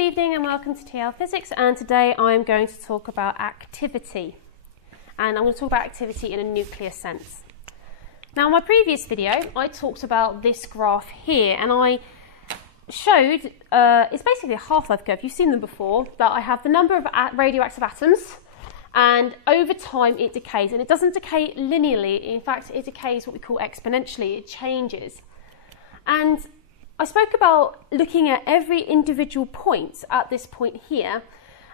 good evening and welcome to TL Physics, and today I'm going to talk about activity, and I'm going to talk about activity in a nuclear sense. Now in my previous video I talked about this graph here, and I showed, it's basically a half-life curve, you've seen them before, that I have the number of radioactive atoms and over time it decays, and it doesn't decay linearly, in fact it decays what we call exponentially, it changes. And I spoke about looking at every individual point at this point here,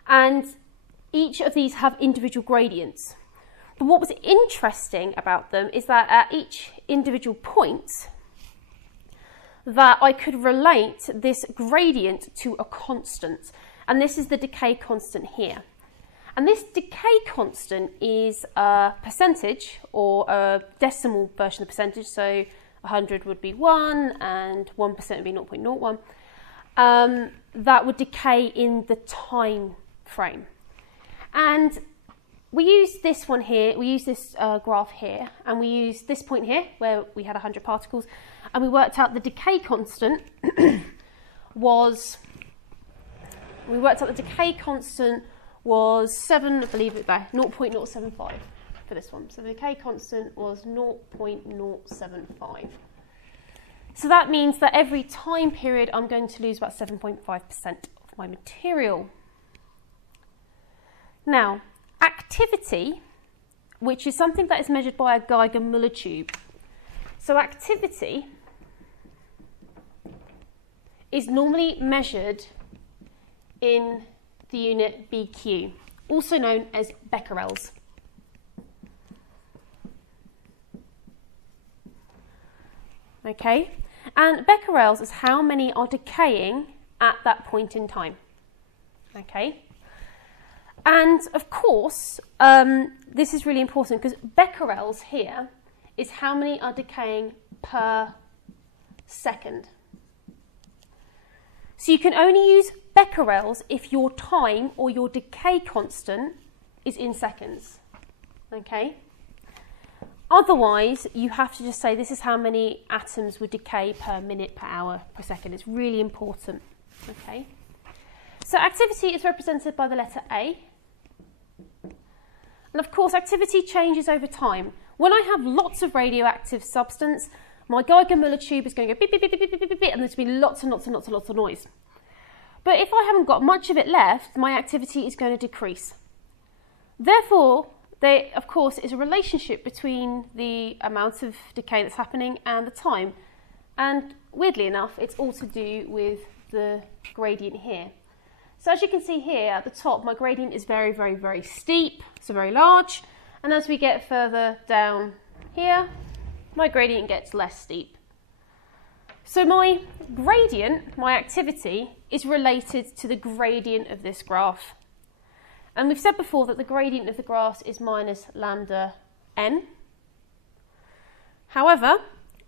and each of these have individual gradients. But what was interesting about them is that at each individual point, that I could relate this gradient to a constant, and this is the decay constant here. And this decay constant is a percentage, or a decimal version of percentage, so 100 would be 1 and 1% would be 0.01. That would decay in the time frame. And we use this one here, we use this graph here, and we use this point here where we had 100 particles, and we worked out the decay constant was 7, I believe it there, 0.075. For this one. So the decay constant was 0.075. So that means that every time period I'm going to lose about 7.5% of my material. Now, activity, which is something that is measured by a Geiger-Müller tube. So activity is normally measured in the unit BQ, also known as becquerels. Okay, and becquerels is how many are decaying at that point in time. Okay, and of course, this is really important because becquerels here is how many are decaying per second. So you can only use becquerels if your time or your decay constant is in seconds. Okay. Otherwise, you have to just say this is how many atoms would decay per minute, per hour, per second. It's really important. Okay. So activity is represented by the letter A. And of course, activity changes over time. When I have lots of radioactive substance, my Geiger-Müller tube is going to go beep, beep, beep, beep, beep, beep, beep, and there's going to be lots and lots and lots and lots of noise. But if I haven't got much of it left, my activity is going to decrease. Therefore, there, of course, is a relationship between the amount of decay that's happening and the time. And weirdly enough, it's all to do with the gradient here. So as you can see here at the top, my gradient is very, very, very steep, so very large. And as we get further down here, my gradient gets less steep. So my gradient, my activity, is related to the gradient of this graph. And we've said before that the gradient of the graph is minus lambda n. However,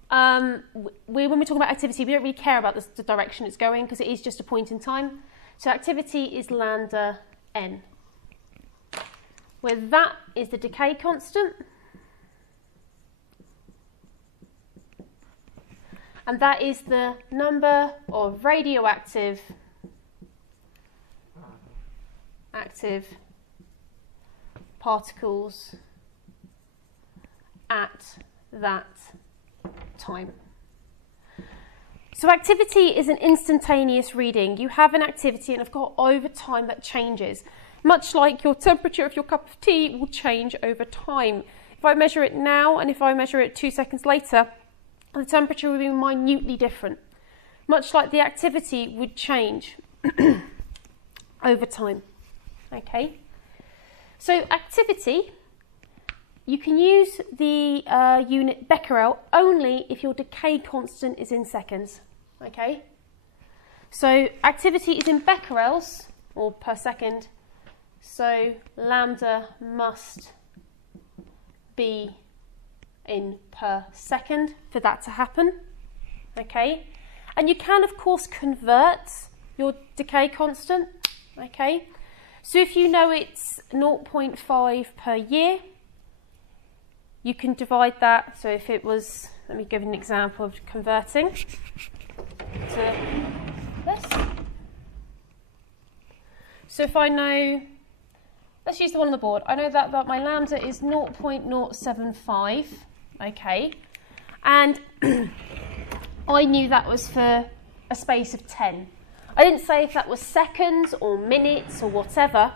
when we're talking about activity, we don't really care about the direction it's going because it is just a point in time. So activity is lambda n, where that is the decay constant, and that is the number of radioactive particles at that time. So activity is an instantaneous reading. You have an activity, and of course over time that changes. Much like your temperature of your cup of tea will change over time. If I measure it now and if I measure it 2 seconds later, the temperature will be minutely different. Much like the activity would change over time. Okay, so activity, you can use the unit Becquerel only if your decay constant is in seconds. Okay, so activity is in becquerels, or per second, so lambda must be in per second for that to happen. Okay, and you can of course convert your decay constant. Okay, so if you know it's 0.5 per year, you can divide that. So if it was, let me give an example of converting to this. So if I know, let's use the one on the board. I know that my lambda is 0.075, okay, and I knew that was for a space of 10. I didn't say if that was seconds or minutes or whatever,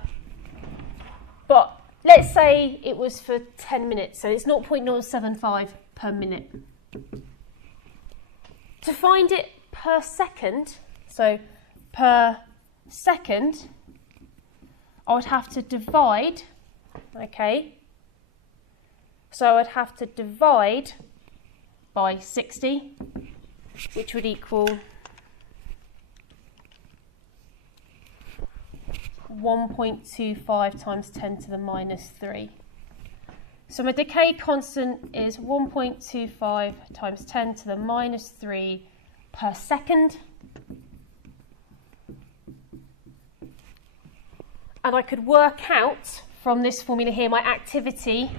but let's say it was for 10 minutes, so it's 0.075 per minute. To find it per second, so per second, I would have to divide, okay, so I would have to divide by 60, which would equal 1.25 times 10 to the minus 3. So my decay constant is 1.25 times 10 to the minus 3 per second. And I could work out from this formula here my activity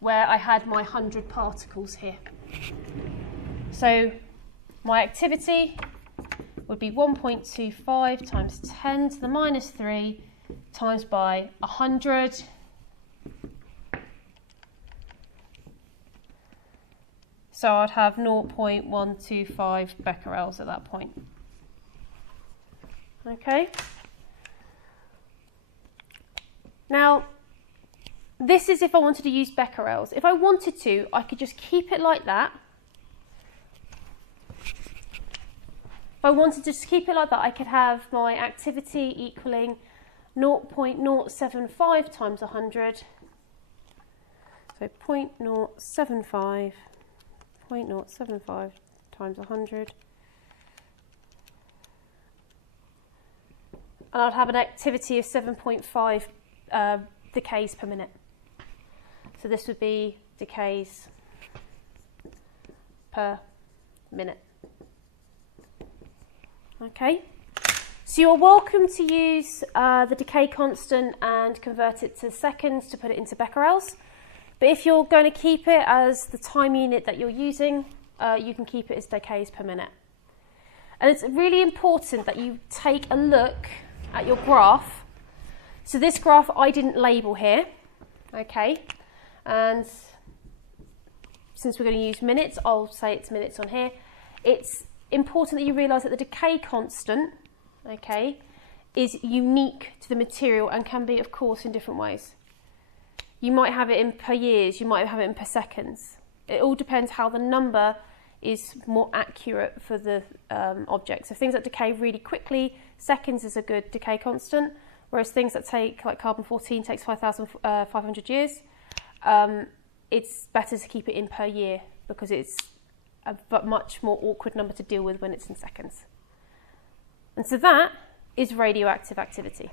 where I had my 100 particles here. So my activity would be 1.25 times 10 to the minus 3 times by 100. So I'd have 0.125 becquerels at that point. Okay. Now, this is if I wanted to use becquerels. If I wanted to, I could just keep it like that. If I wanted to just keep it like that, I could have my activity equaling 0.075 times 100. So 0.075 times 100. And I'd have an activity of 7.5 decays per minute. So this would be decays per minute. Okay, so you're welcome to use the decay constant and convert it to seconds to put it into becquerels. But if you're going to keep it as the time unit that you're using, you can keep it as decays per minute. And it's really important that you take a look at your graph. So this graph I didn't label here, okay? And since we're going to use minutes, I'll say it's minutes on here. It's important that you realise that the decay constant, okay, is unique to the material and can be, of course, in different ways. You might have it in per years, you might have it in per seconds. It all depends how the number is more accurate for the object. So things that decay really quickly, seconds is a good decay constant, whereas things that take, like carbon-14, takes 5,500 years, it's better to keep it in per year because it's a much more awkward number to deal with when it's in seconds. And so that is radioactive activity.